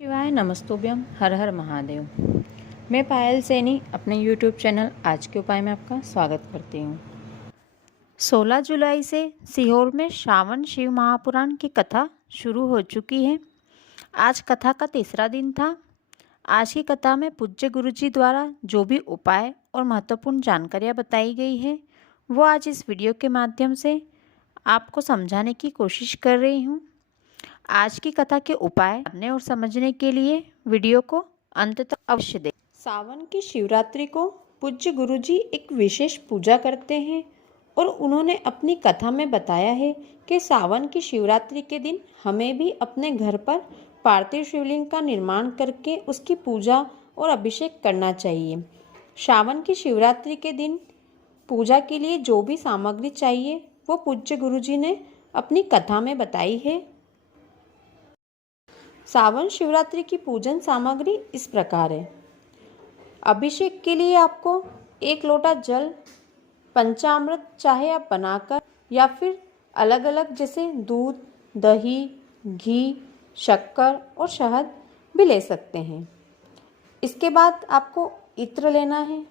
शिवाय नमस्तुभ्यम हर हर महादेव। मैं पायल सैनी अपने YouTube चैनल आज के उपाय में आपका स्वागत करती हूँ। 16 जुलाई से सीहोर में श्रावण शिव महापुराण की कथा शुरू हो चुकी है। आज कथा का तीसरा दिन था। आज की कथा में पूज्य गुरुजी द्वारा जो भी उपाय और महत्वपूर्ण जानकारियाँ बताई गई है वो आज इस वीडियो के माध्यम से आपको समझाने की कोशिश कर रही हूँ। आज की कथा के उपाय जानने और समझने के लिए वीडियो को अंत तक अवश्य देखें। सावन की शिवरात्रि को पूज्य गुरुजी एक विशेष पूजा करते हैं और उन्होंने अपनी कथा में बताया है कि सावन की शिवरात्रि के दिन हमें भी अपने घर पर पार्थिव शिवलिंग का निर्माण करके उसकी पूजा और अभिषेक करना चाहिए। सावन की शिवरात्रि के दिन पूजा के लिए जो भी सामग्री चाहिए वो पूज्य गुरुजी ने अपनी कथा में बताई है। सावन शिवरात्रि की पूजन सामग्री इस प्रकार है। अभिषेक के लिए आपको 1 लोटा जल, पंचामृत चाहे आप बनाकर या फिर अलग अलग जैसे दूध, दही, घी, शक्कर और शहद भी ले सकते हैं। इसके बाद आपको इत्र लेना है।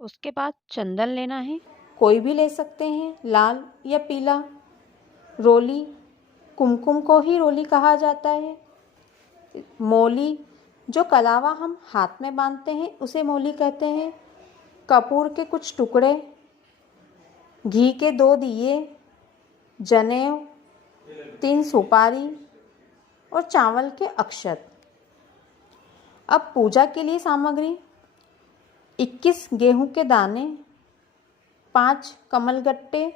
उसके बाद चंदन लेना है, कोई भी ले सकते हैं, लाल या पीला। रोली, कुमकुम को ही रोली कहा जाता है। मौली, जो कलावा हम हाथ में बांधते हैं उसे मौली कहते हैं। कपूर के कुछ टुकड़े, घी के 2 दिए, जनेऊ, 3 सुपारी और चावल के अक्षत। अब पूजा के लिए सामग्री 21 गेहूं के दाने, 5 कमलगट्टे,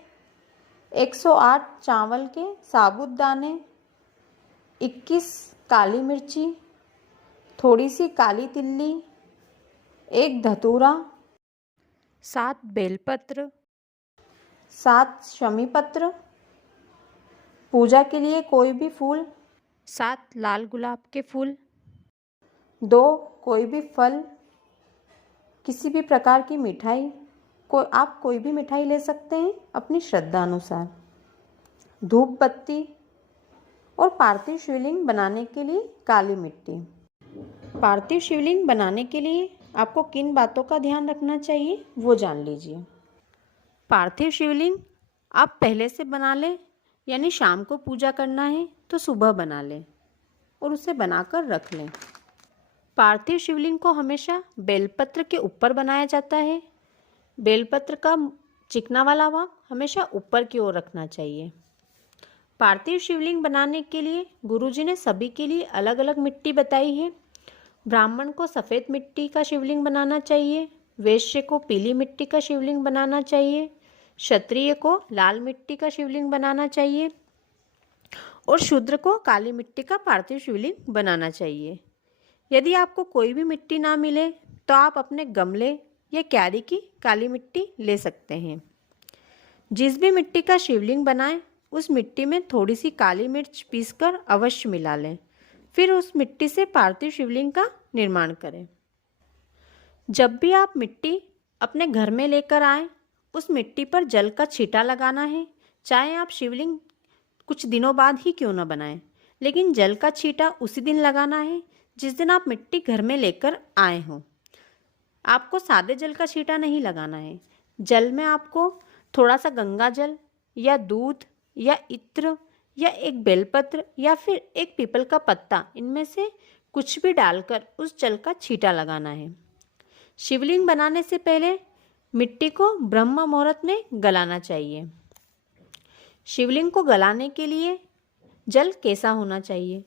108 चावल के साबुत दाने, 21 काली मिर्ची, थोड़ी सी काली तिल्ली, 1 धतूरा, 7 बेलपत्र, 7 शमी पत्र। पूजा के लिए कोई भी फूल, 7 लाल गुलाब के फूल, 2 कोई भी फल, किसी भी प्रकार की मिठाई, आप कोई भी मिठाई ले सकते हैं अपनी श्रद्धा अनुसार, धूप बत्ती और पार्थिव शिवलिंग बनाने के लिए काली मिट्टी। पार्थिव शिवलिंग बनाने के लिए आपको किन बातों का ध्यान रखना चाहिए वो जान लीजिए। पार्थिव शिवलिंग आप पहले से बना लें, यानी शाम को पूजा करना है तो सुबह बना लें और उसे बनाकर रख लें। पार्थिव शिवलिंग को हमेशा बेलपत्र के ऊपर बनाया जाता है। बेलपत्र का चिकना वाला भाग हमेशा ऊपर की ओर रखना चाहिए। पार्थिव शिवलिंग बनाने के लिए गुरुजी ने सभी के लिए अलग अलग मिट्टी बताई है। ब्राह्मण को सफ़ेद मिट्टी का शिवलिंग बनाना चाहिए, वैश्य को पीली मिट्टी का शिवलिंग बनाना चाहिए, क्षत्रिय को लाल मिट्टी का शिवलिंग बनाना चाहिए और शूद्र को काली मिट्टी का पार्थिव शिवलिंग बनाना चाहिए। यदि आपको कोई भी मिट्टी ना मिले तो आप अपने गमले या क्यारी की काली मिट्टी ले सकते हैं। जिस भी मिट्टी का शिवलिंग बनाएं उस मिट्टी में थोड़ी सी काली मिर्च पीसकर अवश्य मिला लें। फिर उस मिट्टी से पार्थिव शिवलिंग का निर्माण करें। जब भी आप मिट्टी अपने घर में लेकर आएं, उस मिट्टी पर जल का छींटा लगाना है। चाहे आप शिवलिंग कुछ दिनों बाद ही क्यों न बनाएं, लेकिन जल का छींटा उसी दिन लगाना है जिस दिन आप मिट्टी घर में लेकर आए हों। आपको सादे जल का छींटा नहीं लगाना है। जल में आपको थोड़ा सा गंगा जल या दूध या इत्र या एक बेलपत्र या फिर एक पीपल का पत्ता, इनमें से कुछ भी डालकर उस जल का छींटा लगाना है। शिवलिंग बनाने से पहले मिट्टी को ब्रह्म मुहूर्त में गलाना चाहिए। शिवलिंग को गलाने के लिए जल कैसा होना चाहिए?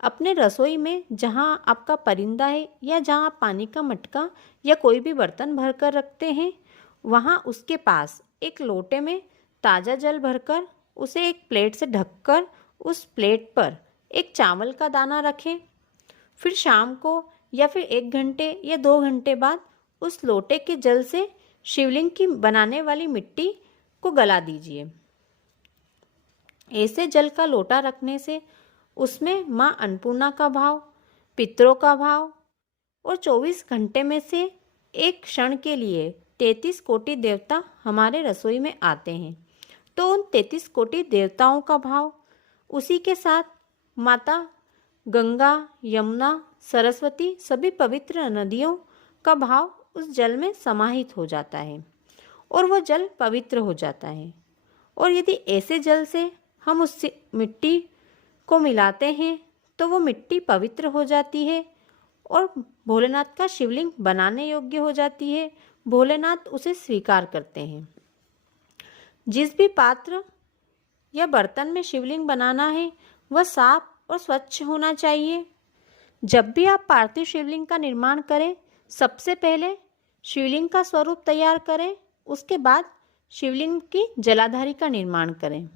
अपने रसोई में जहाँ आपका परिंदा है या जहाँ आप पानी का मटका या कोई भी बर्तन भरकर रखते हैं, वहाँ उसके पास एक लोटे में ताज़ा जल भरकर उसे एक प्लेट से ढककर उस प्लेट पर एक चावल का दाना रखें। फिर शाम को या फिर 1 घंटे या 2 घंटे बाद उस लोटे के जल से शिवलिंग की बनाने वाली मिट्टी को गला दीजिए। ऐसे जल का लोटा रखने से उसमें माँ अन्नपूर्णा का भाव, पितरों का भाव और 24 घंटे में से एक क्षण के लिए 33 कोटि देवता हमारे रसोई में आते हैं। तो उन 33 कोटि देवताओं का भाव, उसी के साथ माता गंगा, यमुना, सरस्वती सभी पवित्र नदियों का भाव उस जल में समाहित हो जाता है और वह जल पवित्र हो जाता है। और यदि ऐसे जल से हम उस मिट्टी को मिलाते हैं तो वो मिट्टी पवित्र हो जाती है और भोलेनाथ का शिवलिंग बनाने योग्य हो जाती है। भोलेनाथ उसे स्वीकार करते हैं। जिस भी पात्र या बर्तन में शिवलिंग बनाना है वह साफ और स्वच्छ होना चाहिए। जब भी आप पार्थिव शिवलिंग का निर्माण करें, सबसे पहले शिवलिंग का स्वरूप तैयार करें, उसके बाद शिवलिंग की जलाधारी का निर्माण करें।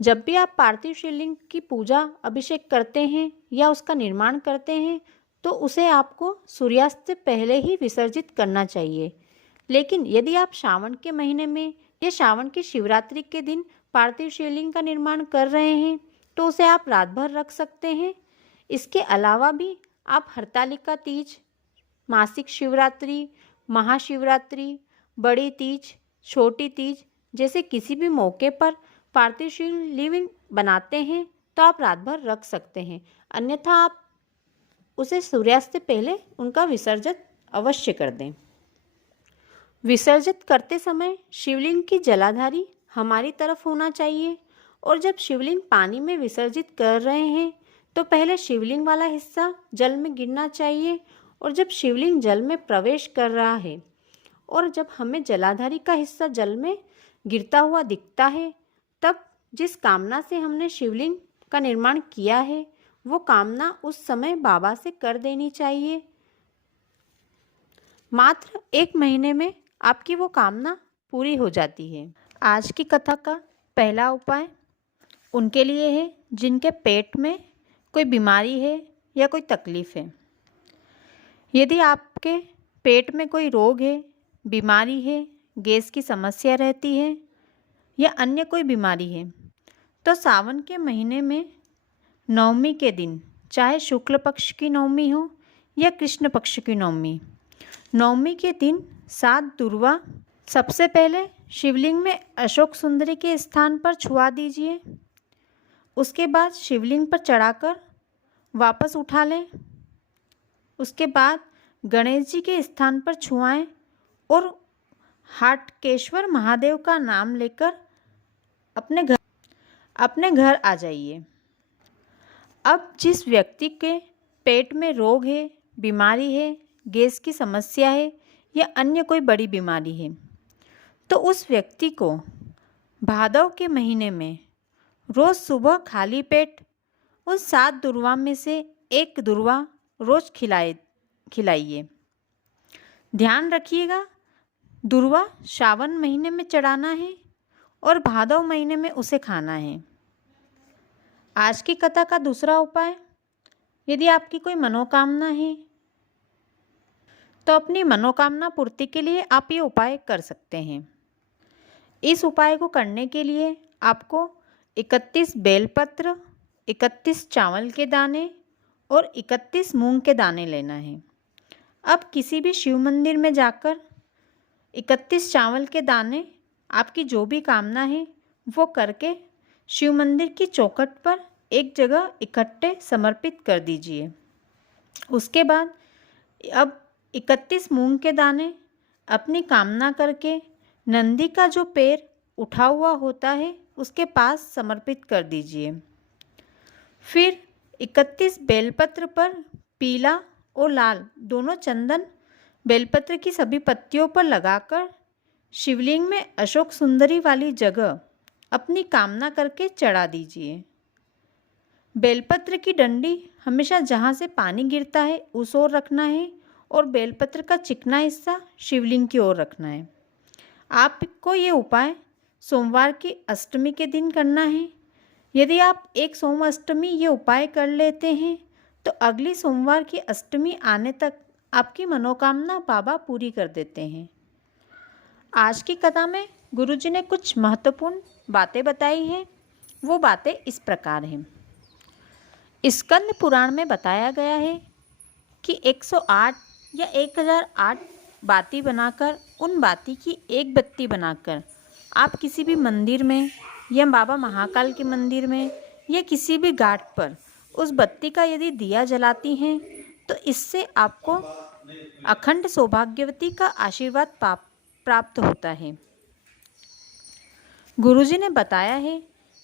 जब भी आप पार्थिव शिवलिंग की पूजा अभिषेक करते हैं या उसका निर्माण करते हैं तो उसे आपको सूर्यास्त से पहले ही विसर्जित करना चाहिए। लेकिन यदि आप श्रावण के महीने में या श्रावण की शिवरात्रि के दिन पार्थिव शिवलिंग का निर्माण कर रहे हैं तो उसे आप रात भर रख सकते हैं। इसके अलावा भी आप हरतालिका तीज, मासिक शिवरात्रि, महाशिवरात्रि, बड़ी तीज, छोटी तीज जैसे किसी भी मौके पर पार्थिव शिवलिंग बनाते हैं तो आप रात भर रख सकते हैं, अन्यथा आप उसे सूर्यास्त से पहले उनका विसर्जन अवश्य कर दें। विसर्जित करते समय शिवलिंग की जलाधारी हमारी तरफ होना चाहिए और जब शिवलिंग पानी में विसर्जित कर रहे हैं तो पहले शिवलिंग वाला हिस्सा जल में गिरना चाहिए और जब शिवलिंग जल में प्रवेश कर रहा है और जब हमें जलाधारी का हिस्सा जल में गिरता हुआ दिखता है तब जिस कामना से हमने शिवलिंग का निर्माण किया है वो कामना उस समय बाबा से कर देनी चाहिए। मात्र 1 महीने में आपकी वो कामना पूरी हो जाती है। आज की कथा का पहला उपाय उनके लिए है जिनके पेट में कोई बीमारी है या कोई तकलीफ़ है। यदि आपके पेट में कोई रोग है, बीमारी है, गैस की समस्या रहती है या अन्य कोई बीमारी है तो सावन के महीने में नवमी के दिन, चाहे शुक्ल पक्ष की नवमी हो या कृष्ण पक्ष की नवमी के दिन 7 दुर्वा सबसे पहले शिवलिंग में अशोक सुंदरी के स्थान पर छुआ दीजिए। उसके बाद शिवलिंग पर चढ़ाकर वापस उठा लें। उसके बाद गणेश जी के स्थान पर छुआएं और हाटकेश्वर महादेव का नाम लेकर अपने घर आ जाइए। अब जिस व्यक्ति के पेट में रोग है, बीमारी है, गैस की समस्या है या अन्य कोई बड़ी बीमारी है तो उस व्यक्ति को भादव के महीने में रोज़ सुबह खाली पेट उस 7 दुर्वा में से 1 दुर्वा रोज़ खिलाइए। ध्यान रखिएगा, दुर्वा श्रावण महीने में चढ़ाना है और भादव महीने में उसे खाना है। आज की कथा का दूसरा उपाय, यदि आपकी कोई मनोकामना है तो अपनी मनोकामना पूर्ति के लिए आप ये उपाय कर सकते हैं। इस उपाय को करने के लिए आपको 31 बेलपत्र, 31 चावल के दाने और 31 मूंग के दाने लेना है। अब किसी भी शिव मंदिर में जाकर 31 चावल के दाने आपकी जो भी कामना है वो करके शिव मंदिर की चौखट पर एक जगह इकट्ठे समर्पित कर दीजिए। उसके बाद अब 31 मूंग के दाने अपनी कामना करके नंदी का जो पैर उठा हुआ होता है उसके पास समर्पित कर दीजिए। फिर 31 बेलपत्र पर पीला और लाल दोनों चंदन बेलपत्र की सभी पत्तियों पर लगाकर शिवलिंग में अशोक सुंदरी वाली जगह अपनी कामना करके चढ़ा दीजिए। बेलपत्र की डंडी हमेशा जहाँ से पानी गिरता है उस ओर रखना है और बेलपत्र का चिकना हिस्सा शिवलिंग की ओर रखना है। आपको ये उपाय सोमवार की अष्टमी के दिन करना है। यदि आप एक सोम अष्टमी ये उपाय कर लेते हैं तो अगली सोमवार की अष्टमी आने तक आपकी मनोकामना बाबा पूरी कर देते हैं। आज की कथा में गुरुजी ने कुछ महत्वपूर्ण बातें बताई हैं। वो बातें इस प्रकार हैं। स्कंद पुराण में बताया गया है कि 108 या 1008 बाती बनाकर उन बाती की एक बत्ती बनाकर आप किसी भी मंदिर में या बाबा महाकाल के मंदिर में या किसी भी घाट पर उस बत्ती का यदि दिया जलाती हैं तो इससे आपको अखंड सौभाग्यवती का आशीर्वाद प्राप्त होता है। गुरुजी ने बताया है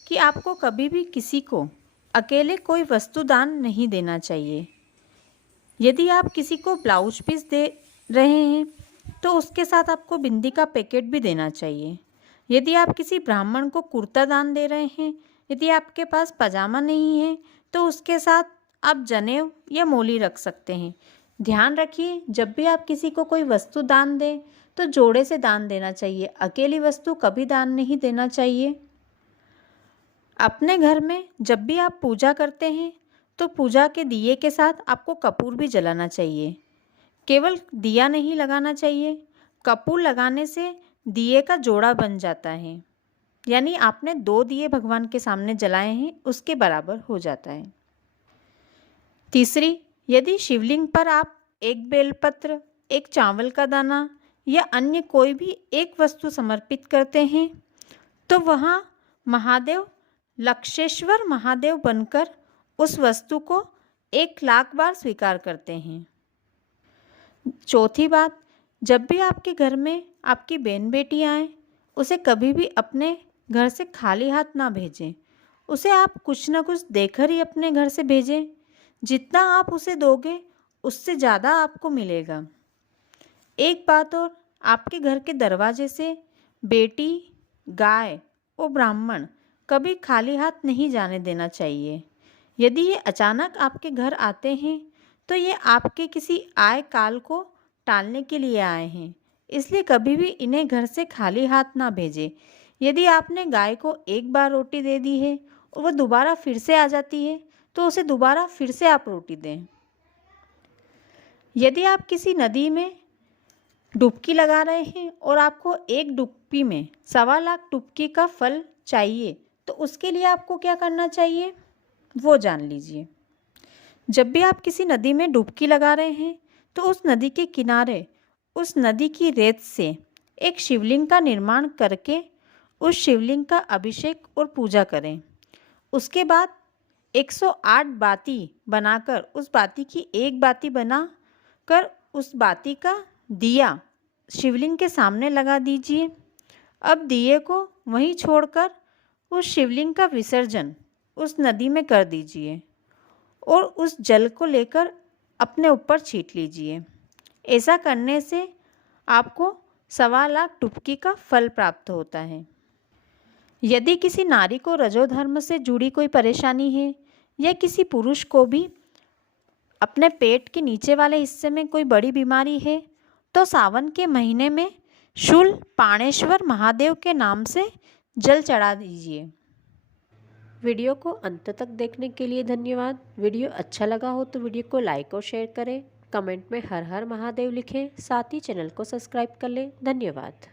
कि आपको कभी भी किसी को अकेले कोई वस्तु दान नहीं देना चाहिए। यदि आप किसी को ब्लाउज पीस दे रहे हैं तो उसके साथ आपको बिंदी का पैकेट भी देना चाहिए। यदि आप किसी ब्राह्मण को कुर्ता दान दे रहे हैं, यदि आपके पास पजामा नहीं है तो उसके साथ आप जनेऊ या मोली रख सकते हैं। ध्यान रखिए, जब भी आप किसी को कोई वस्तु दान दें तो जोड़े से दान देना चाहिए, अकेली वस्तु कभी दान नहीं देना चाहिए। अपने घर में जब भी आप पूजा करते हैं तो पूजा के दिए के साथ आपको कपूर भी जलाना चाहिए। केवल दिया नहीं लगाना चाहिए, कपूर लगाने से दिए का जोड़ा बन जाता है, यानी आपने 2 दिए भगवान के सामने जलाए हैं उसके बराबर हो जाता है। तीसरी, यदि शिवलिंग पर आप एक बेलपत्र, एक चावल का दाना या अन्य कोई भी एक वस्तु समर्पित करते हैं तो वहाँ महादेव लक्षेश्वर महादेव बनकर उस वस्तु को 1,00,000 बार स्वीकार करते हैं। चौथी बात, जब भी आपके घर में आपकी बहन बेटी आए उसे कभी भी अपने घर से खाली हाथ ना भेजें, उसे आप कुछ ना कुछ देकर ही अपने घर से भेजें। जितना आप उसे दोगे उससे ज़्यादा आपको मिलेगा। एक बात और, आपके घर के दरवाजे से बेटी, गाय और ब्राह्मण कभी खाली हाथ नहीं जाने देना चाहिए। यदि ये अचानक आपके घर आते हैं तो ये आपके किसी आय काल को टालने के लिए आए हैं, इसलिए कभी भी इन्हें घर से खाली हाथ ना भेजें। यदि आपने गाय को एक बार रोटी दे दी है और वह दोबारा फिर से आ जाती है तो उसे दोबारा फिर से आप रोटी दें। यदि आप किसी नदी में डुबकी लगा रहे हैं और आपको एक डुबकी में 1,25,00,000 डुबकी का फल चाहिए तो उसके लिए आपको क्या करना चाहिए वो जान लीजिए। जब भी आप किसी नदी में डुबकी लगा रहे हैं तो उस नदी के किनारे उस नदी की रेत से एक शिवलिंग का निर्माण करके उस शिवलिंग का अभिषेक और पूजा करें। उसके बाद 108 बाती बनाकर उस बाती की एक बाती बनाकर उस बाती का दिया शिवलिंग के सामने लगा दीजिए। अब दिए को वहीं छोड़कर उस शिवलिंग का विसर्जन उस नदी में कर दीजिए और उस जल को लेकर अपने ऊपर छींट लीजिए। ऐसा करने से आपको 1,25,00,000 डुबकी का फल प्राप्त होता है। यदि किसी नारी को रजोधर्म से जुड़ी कोई परेशानी है या किसी पुरुष को भी अपने पेट के नीचे वाले हिस्से में कोई बड़ी बीमारी है तो सावन के महीने में शूल पाणेश्वर महादेव के नाम से जल चढ़ा दीजिए। वीडियो को अंत तक देखने के लिए धन्यवाद। वीडियो अच्छा लगा हो तो वीडियो को लाइक और शेयर करें, कमेंट में हर हर महादेव लिखें, साथ ही चैनल को सब्सक्राइब कर लें। धन्यवाद।